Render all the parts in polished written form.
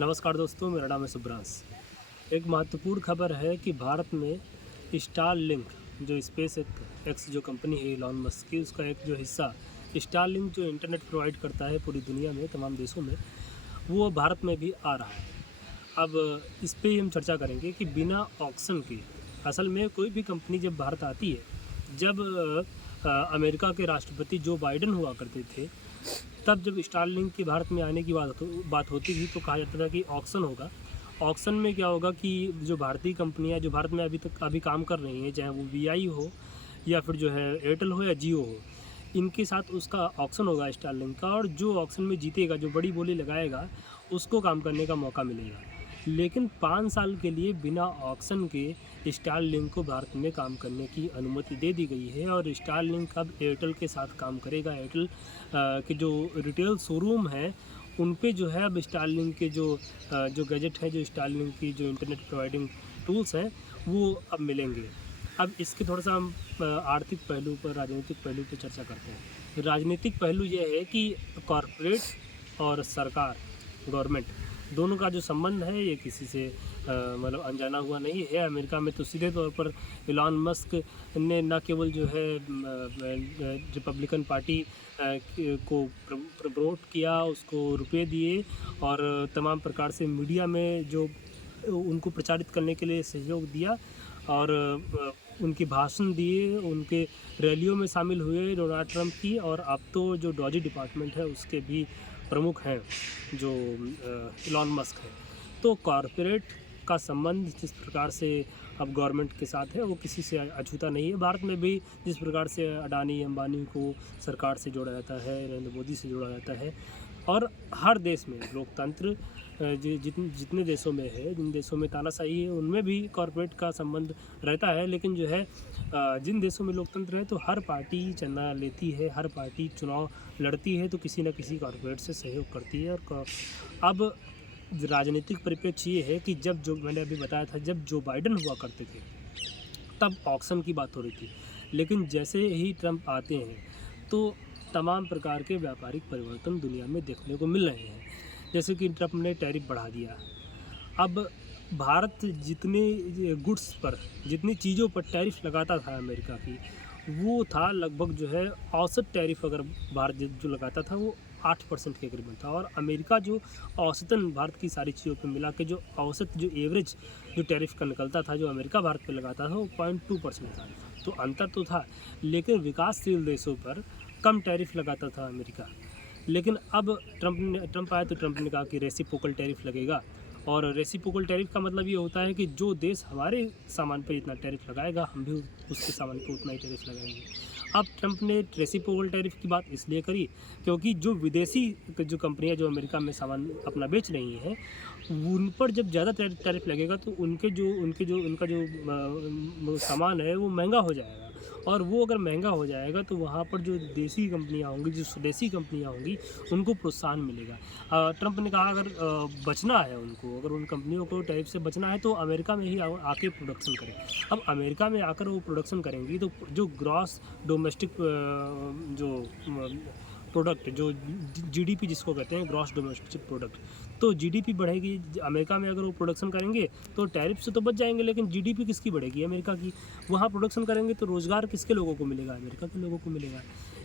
नमस्कार दोस्तों, मेरा नाम है सुब्रांश। एक महत्वपूर्ण खबर है कि भारत में स्टारलिंक जो स्पेस एक्स जो कंपनी है इलॉन मस्क की, उसका एक जो हिस्सा स्टारलिंक जो इंटरनेट प्रोवाइड करता है पूरी दुनिया में तमाम देशों में, वो भारत में भी आ रहा है। अब इस पे ही हम चर्चा करेंगे कि बिना ऑक्शन के असल में कोई भी कंपनी जब भारत आती है, जब अमेरिका के राष्ट्रपति जो बाइडेन हुआ करते थे, तब जब स्टारलिंक के भारत में आने की बात होती थी तो कहा जाता था कि ऑक्शन होगा। ऑक्शन में क्या होगा कि जो भारतीय कंपनियां जो भारत में अभी काम कर रही हैं, चाहे वो वीआई हो या फिर जो है एयरटेल हो या जियो हो, इनके साथ उसका ऑक्शन होगा स्टारलिंक का, और जो ऑक्शन में जीतेगा, जो बड़ी बोली लगाएगा, उसको काम करने का मौका मिलेगा। लेकिन 5 साल के लिए बिना ऑक्शन के स्टारलिंक को भारत में काम करने की अनुमति दे दी गई है, और स्टारलिंक अब एयरटेल के साथ काम करेगा। एयरटेल के जो रिटेल शोरूम हैं, उन पे जो है अब स्टारलिंक के जो गैजेट है, जो स्टारलिंक की जो इंटरनेट प्रोवाइडिंग टूल्स हैं, वो अब मिलेंगे। अब इसके थोड़ा सा हम आर्थिक पहलू पर, राजनीतिक पहलू पर चर्चा करते हैं। राजनीतिक पहलू ये है कि कॉरपोरेट और सरकार, गवर्नमेंट, दोनों का जो संबंध है ये किसी से मतलब अनजाना हुआ नहीं है। अमेरिका में तो सीधे तौर पर इलॉन मस्क ने न केवल जो है रिपब्लिकन पार्टी को प्रमोट किया, उसको रुपए दिए, और तमाम प्रकार से मीडिया में जो उनको प्रचारित करने के लिए सहयोग दिया, और उनके भाषण दिए, उनके रैलियों में शामिल हुए डोनाल्ड ट्रंप की, और अब तो जो डॉजी डिपार्टमेंट है उसके भी प्रमुख हैं जो इलॉन मस्क है। तो कॉरपोरेट का संबंध जिस प्रकार से अब गवर्नमेंट के साथ है, वो किसी से अछूता नहीं है। भारत में भी जिस प्रकार से अडानी अंबानी को सरकार से जोड़ा जाता है, नरेंद्र मोदी से जोड़ा जाता है, और हर देश में लोकतंत्र जितने देशों में है, जिन देशों में तानाशाही है, उनमें भी कॉरपोरेट का संबंध रहता है। लेकिन जो है जिन देशों में लोकतंत्र है तो हर पार्टी चंदा लेती है, हर पार्टी चुनाव लड़ती है तो किसी न किसी कॉरपोरेट से सहयोग करती है। और अब राजनीतिक परिप्रेक्ष्य ये है कि जब जो मैंने अभी बताया था, जब जो बाइडेन हुआ करते थे तब ऑक्शन की बात हो रही थी, लेकिन जैसे ही ट्रंप आते हैं तो तमाम प्रकार के व्यापारिक परिवर्तन दुनिया में देखने को मिल रहे हैं। जैसे कि ट्रंप ने टैरिफ बढ़ा दिया। अब भारत जितने गुड्स पर, जितनी चीज़ों पर टैरिफ लगाता था अमेरिका की, वो था लगभग जो है औसत टैरिफ अगर भारत जो लगाता था वो 8% के करीबन था, और अमेरिका जो औसतन भारत की सारी चीज़ों पर मिला के जो औसत जो एवरेज जो टैरिफ का निकलता था, जो अमेरिका भारत पे लगाता था, वो 0.2% था। तो अंतर तो था, लेकिन विकासशील देशों पर कम टैरिफ लगाता था अमेरिका। लेकिन अब ट्रंप आया तो ट्रंप ने कहा कि रेसिप्रोकल टैरिफ लगेगा, और रेसिप्रोकल टैरिफ का मतलब ये होता है कि जो देश हमारे सामान पर इतना टैरिफ लगाएगा, हम भी उसके सामान पर उतना ही टैरिफ लगाएंगे। अब ट्रंप ने रेसिप्रोकल टैरिफ की बात इसलिए करी क्योंकि जो विदेशी जो कंपनियां जो अमेरिका में सामान अपना बेच रही हैं, उन पर जब ज़्यादा टैरिफ लगेगा तो उनका जो सामान है वो महंगा हो जाएगा, और वो अगर महंगा हो जाएगा तो वहाँ पर जो देसी कंपनियाँ होंगी, जो स्वदेशी कंपनियाँ होंगी, उनको प्रोत्साहन मिलेगा। ट्रंप ने कहा अगर बचना है उनको, अगर उन कंपनियों को टैरिफ से बचना है तो अमेरिका में ही आके प्रोडक्शन करें। अब अमेरिका में आकर वो प्रोडक्शन करेंगी तो जो ग्रॉस डोमेस्टिक जो प्रोडक्ट, जो जीडीपी जिसको कहते हैं, ग्रॉस डोमेस्टिक प्रोडक्ट, तो जीडीपी बढ़ेगी। अमेरिका में अगर वो प्रोडक्शन करेंगे तो टैरिफ से तो बच जाएंगे, लेकिन जीडीपी किसकी बढ़ेगी? अमेरिका की। वहाँ प्रोडक्शन करेंगे तो रोज़गार किसके लोगों को मिलेगा? अमेरिका के लोगों को मिलेगा।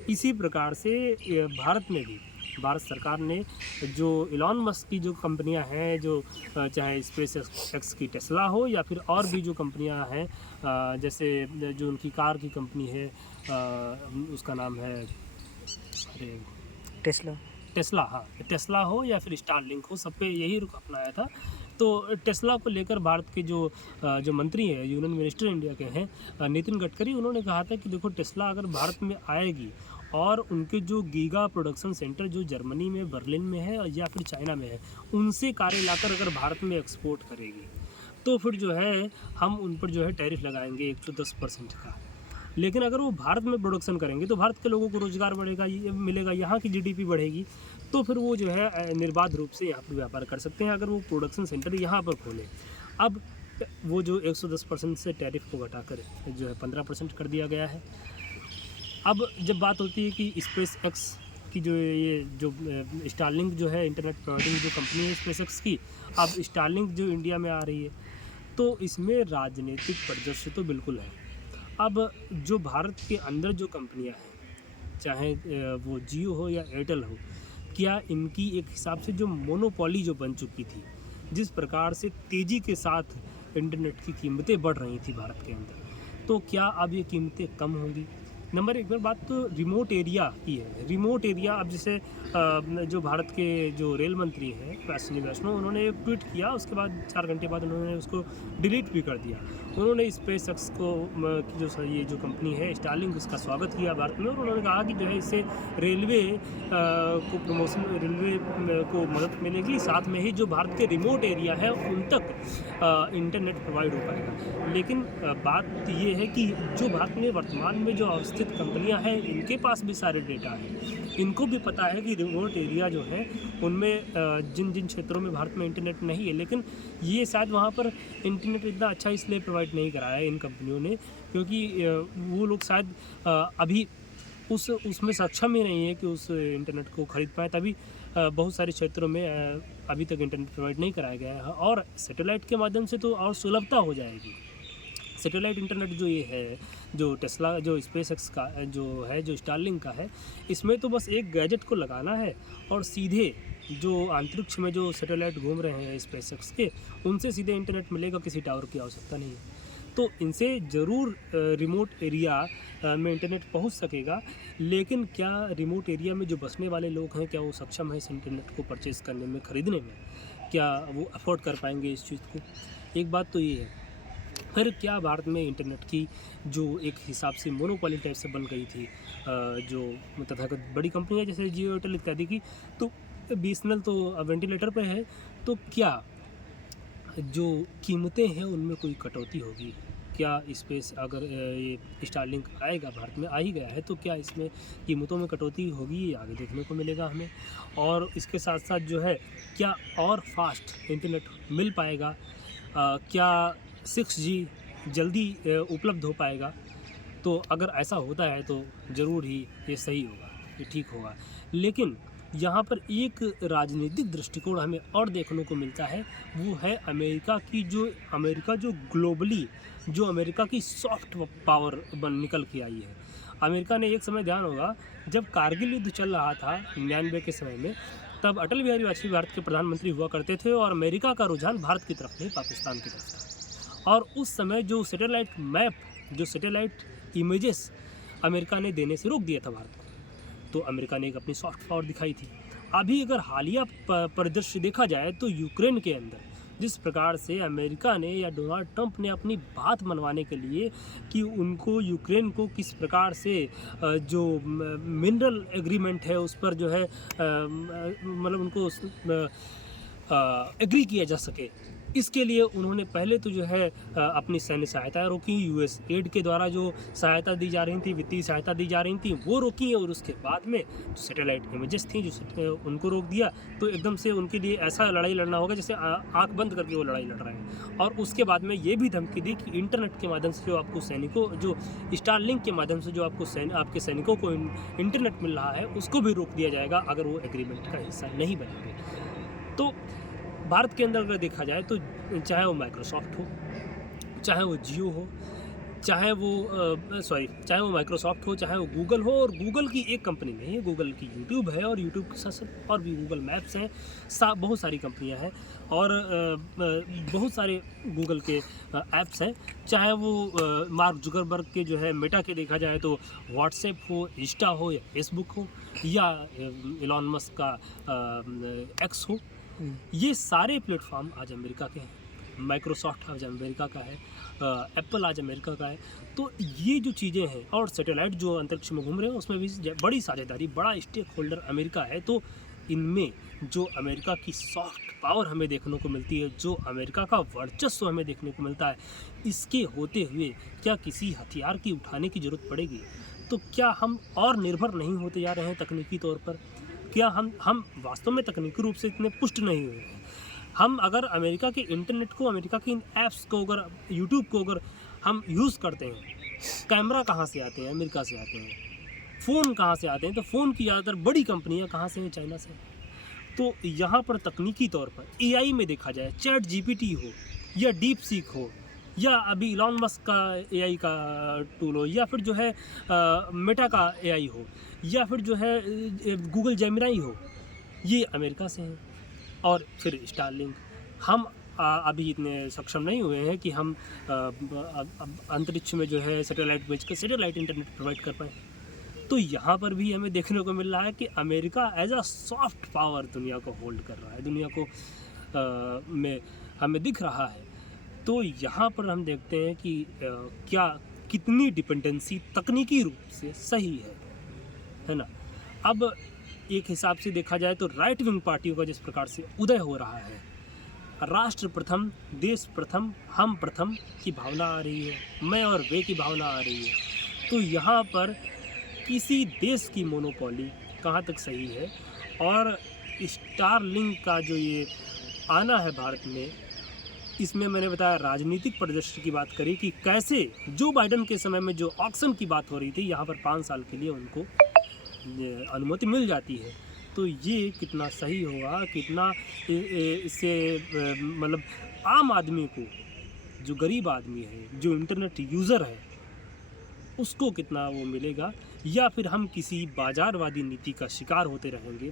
इसी प्रकार से भारत में भी भारत सरकार ने जो इलॉन मस्क की जो कंपनियां हैं, जो चाहे स्पेस एक्स की टेस्ला हो या फिर और भी जो कंपनियां हैं, जैसे जो उनकी कार की कंपनी है, उसका नाम है टेस्ला, हाँ, टेस्ला हो या फिर स्टारलिंक हो, सब पे यही रुख अपनाया था। तो टेस्ला को लेकर भारत के जो मंत्री हैं, यूनियन मिनिस्टर इंडिया के हैं, नितिन गडकरी, उन्होंने कहा था कि देखो, टेस्ला अगर भारत में आएगी और उनके जो गीगा प्रोडक्शन सेंटर जो जर्मनी में, बर्लिन में है या फिर चाइना में है, उनसे कारें लाकर अगर भारत में एक्सपोर्ट करेगी तो फिर जो है हम उन पर जो है टैरिफ लगाएंगे 110% का। लेकिन अगर वो भारत में प्रोडक्शन करेंगे तो भारत के लोगों को रोज़गार बढ़ेगा, ये मिलेगा, यहाँ की जीडीपी बढ़ेगी, तो फिर वो जो है निर्बाध रूप से यहाँ पर व्यापार कर सकते हैं अगर वो प्रोडक्शन सेंटर यहाँ पर खोलें। अब वो जो 110% से टैरिफ को घटाकर जो है 15% कर दिया गया है। अब जब बात होती है कि स्पेस एक्स की जो ये जो स्टारलिंक जो है इंटरनेट प्रोवाइडिंग जो कंपनी है स्पेसएक्स की, अब स्टारलिंक जो इंडिया में आ रही है, तो इसमें राजनीतिक परिदृश्य तो बिल्कुल है। अब जो भारत के अंदर जो कंपनियां हैं, चाहे वो जियो हो या एयरटेल हो, क्या इनकी एक हिसाब से जो मोनोपोली जो बन चुकी थी, जिस प्रकार से तेज़ी के साथ इंटरनेट की कीमतें बढ़ रही थी भारत के अंदर, तो क्या अब ये कीमतें कम होंगी? नंबर एक बार बात तो रिमोट एरिया की है। रिमोट एरिया अब जैसे जो भारत के जो रेल मंत्री हैं अश्विनी वैष्णव, उन्होंने एक ट्वीट किया, उसके बाद 4 घंटे बाद उन्होंने उसको डिलीट भी कर दिया। उन्होंने स्पेसएक्स को ये जो कंपनी है स्टारलिंक, इसका स्वागत किया भारत में, और उन्होंने कहा कि जो है इससे रेलवे को प्रमोशन, रेलवे को मदद मिलेगी, साथ में ही जो भारत के रिमोट एरिया है उन तक इंटरनेट प्रोवाइड हो पाएगा। लेकिन बात ये है कि जो भारत में वर्तमान में जो अवस्थित कंपनियां हैं, इनके पास भी सारे डेटा है, इनको भी पता है कि रिमोट एरिया जो है उनमें जिन जिन क्षेत्रों में भारत में इंटरनेट नहीं है, लेकिन ये शायद वहाँ पर इंटरनेट इतना अच्छा इसलिए प्रोवाइड नहीं कराया है इन कंपनियों ने, क्योंकि वो लोग शायद अभी उसमें सक्षम ही नहीं है कि उस इंटरनेट को खरीद पाए, तभी बहुत सारे क्षेत्रों में अभी तक इंटरनेट प्रोवाइड नहीं कराया गया है। और सैटेलाइट के माध्यम से तो और सुलभता हो जाएगी। सैटेलाइट इंटरनेट जो ये है, जो टेस्ला, जो स्पेसएक्स का जो है, जो स्टारलिंक का है, इसमें तो बस एक गैजेट को लगाना है और सीधे जो अंतरिक्ष में जो सैटेलाइट घूम रहे हैं स्पेसएक्स के, उनसे सीधे इंटरनेट मिलेगा, किसी टावर की आवश्यकता नहीं है। तो इनसे ज़रूर रिमोट एरिया में इंटरनेट पहुंच सकेगा, लेकिन क्या रिमोट एरिया में जो बसने वाले लोग हैं, क्या वो सक्षम है इस इंटरनेट को परचेज़ करने में, ख़रीदने में? क्या वो अफोर्ड कर पाएंगे इस चीज़ को? एक बात तो ये है। फिर क्या भारत में इंटरनेट की जो एक हिसाब से मोनोपोली टाइप से बन गई थी, जो तथाकथित बड़ी कंपनियां जैसे जियो, एयरटेल इत्यादि की, तो बीएसएनएल तो वेंटिलेटर पे है, तो क्या जो कीमतें हैं उनमें कोई कटौती होगी? क्या स्पेस अगर ये स्टारलिंक आएगा, भारत में आ ही गया है, तो क्या इसमें कीमतों में कटौती होगी? ये आगे देखने को मिलेगा हमें। और इसके साथ साथ जो है, क्या और फास्ट इंटरनेट मिल पाएगा? क्या 6G जल्दी उपलब्ध हो पाएगा? तो अगर ऐसा होता है तो ज़रूर ही ये सही होगा, ये ठीक होगा। लेकिन यहाँ पर एक राजनीतिक दृष्टिकोण हमें और देखने को मिलता है, वो है अमेरिका जो ग्लोबली, जो अमेरिका की सॉफ्ट पावर बन निकल के आई है। अमेरिका ने एक समय, ध्यान होगा, जब कारगिल युद्ध चल रहा था 99 के समय में, तब अटल बिहारी वाजपेयी भारत के प्रधानमंत्री हुआ करते थे, और अमेरिका का रुझान भारत की तरफ नहीं, पाकिस्तान की तरफ था। और उस समय जो सैटेलाइट मैप, जो सैटेलाइट इमेजेस अमेरिका ने देने से रोक दिया था भारत को, तो अमेरिका ने एक अपनी सॉफ्ट पावर दिखाई थी। अभी अगर हालिया परिदृश्य देखा जाए, तो यूक्रेन के अंदर जिस प्रकार से अमेरिका ने या डोनाल्ड ट्रंप ने अपनी बात मनवाने के लिए कि उनको, यूक्रेन को किस प्रकार से जो मिनरल एग्रीमेंट है उस पर जो है मतलब उनको एग्री किया जा सके, इसके लिए उन्होंने पहले तो जो है अपनी सैन्य सहायता रोकी, यूएस एड के द्वारा जो सहायता दी जा रही थी, वित्तीय सहायता दी जा रही थी, वो रोकी। और उसके बाद में जो सैटेलाइट इमेजेस थी, जो उनको रोक दिया, तो एकदम से उनके लिए ऐसा लड़ाई लड़ना होगा जैसे आंख बंद करके वो लड़ाई लड़ रहे हैं। और उसके बाद में ये भी धमकी दी कि इंटरनेट के माध्यम से जो आपको सैनिकों, जो स्टारलिंक के माध्यम से जो आपको आपके सैनिकों को इंटरनेट मिल रहा है, उसको भी रोक दिया जाएगा अगर वो एग्रीमेंट का हिस्सा नहीं बनेंगे। तो भारत के अंदर अगर देखा जाए, तो चाहे वो माइक्रोसॉफ्ट हो, चाहे वो जियो हो, चाहे वो माइक्रोसॉफ्ट हो, चाहे वो गूगल हो, और गूगल की एक कंपनी नहीं है, गूगल की यूट्यूब है, और यूट्यूब के साथ साथ और भी गूगल मैप्स हैं, बहुत सारी कंपनियां हैं, और बहुत सारे गूगल के ऐप्स हैं। चाहे वो मार्क जुकरबर्ग के जो है मेटा के देखा जाए, तो व्हाट्सएप हो, इंस्टा हो, या फेसबुक हो, या एलॉन मस्क का एक्स हो, ये सारे प्लेटफॉर्म आज अमेरिका के हैं। माइक्रोसॉफ्ट आज अमेरिका का है, एप्पल आज अमेरिका का है। तो ये जो चीज़ें हैं, और सैटेलाइट जो अंतरिक्ष में घूम रहे हैं, उसमें भी बड़ी साझेदारी, बड़ा स्टेक होल्डर अमेरिका है। तो इनमें जो अमेरिका की सॉफ्ट पावर हमें देखने को मिलती है, जो अमेरिका का वर्चस्व हमें देखने को मिलता है, इसके होते हुए क्या किसी हथियार की उठाने की ज़रूरत पड़ेगी? तो क्या हम और निर्भर नहीं होते जा रहे हैं तकनीकी तौर पर? क्या हम वास्तव में तकनीकी रूप से इतने पुष्ट नहीं हुए हैं? हम अगर अमेरिका के इंटरनेट को, अमेरिका की इन ऐप्स को, अगर यूट्यूब को अगर हम यूज़ करते हैं, कैमरा कहाँ से आते हैं? अमेरिका से आते हैं। फ़ोन कहाँ से आते हैं, तो फ़ोन की ज़्यादातर बड़ी कंपनियाँ कहाँ से हैं, चाइना से। तो यहाँ पर तकनीकी तौर पर एआई में देखा जाए, चैट जीपीटी हो या डीप सीक हो या अभी इलॉन मस्क का एआई का टूल हो या फिर जो है मेटा का एआई हो या फिर जो है गूगल जेमिनाई हो, ये अमेरिका से हैं। और फिर स्टारलिंक, हम अभी इतने सक्षम नहीं हुए हैं कि हम अंतरिक्ष में जो है सैटेलाइट भेज कर सैटेलाइट इंटरनेट प्रोवाइड कर पाएँ। तो यहाँ पर भी हमें देखने को मिल रहा है कि America as a soft power दुनिया को होल्ड कर रहा है, दुनिया को में हमें दिख रहा है। तो यहाँ पर हम देखते हैं कि क्या कितनी डिपेंडेंसी तकनीकी रूप से सही है ना। अब एक हिसाब से देखा जाए तो राइट विंग पार्टियों का जिस प्रकार से उदय हो रहा है, राष्ट्र प्रथम, देश प्रथम, हम प्रथम की भावना आ रही है, मैं और वे की भावना आ रही है। तो यहाँ पर किसी देश की मोनोपोली कहाँ तक सही है, और स्टारलिंक का जो ये आना है भारत में, इसमें मैंने बताया राजनीतिक परिदृश्य की बात करी कि कैसे जो बाइडन के समय में जो ऑक्शन की बात हो रही थी, यहाँ पर 5 साल के लिए उनको अनुमति मिल जाती है। तो ये कितना सही होगा, कितना इससे मतलब आम आदमी को, जो गरीब आदमी है, जो इंटरनेट यूज़र है, उसको कितना वो मिलेगा, या फिर हम किसी बाज़ारवादी नीति का शिकार होते रहेंगे।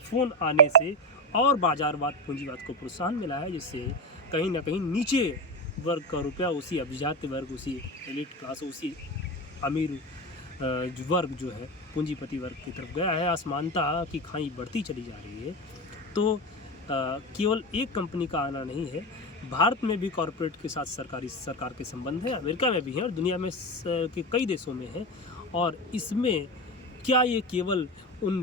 फ़ोन आने से और बाज़ारवाद पूंजीवाद को प्रोत्साहन मिला है, जिससे कहीं ना कहीं नीचे वर्ग का रुपया उसी अभिजात वर्ग, उसी एलिट क्लास, उसी अमीर वर्ग जो है पूंजीपति वर्ग की तरफ गया है। असमानता की खाई बढ़ती चली जा रही है। तो केवल एक कंपनी का आना नहीं है, भारत में भी कॉरपोरेट के साथ सरकार के संबंध हैं, अमेरिका में भी हैं और दुनिया में के कई देशों में हैं। और इसमें क्या ये केवल उन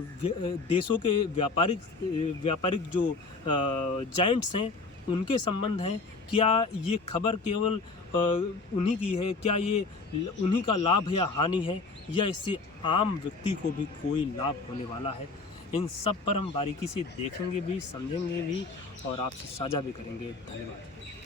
देशों के व्यापारिक जो जायंट्स हैं उनके संबंध हैं? क्या ये खबर केवल उन्हीं की है? क्या ये उन्हीं का लाभ या हानि है, या इससे आम व्यक्ति को भी कोई लाभ होने वाला है? इन सब पर हम बारीकी से देखेंगे भी, समझेंगे भी और आपसे साझा भी करेंगे। धन्यवाद।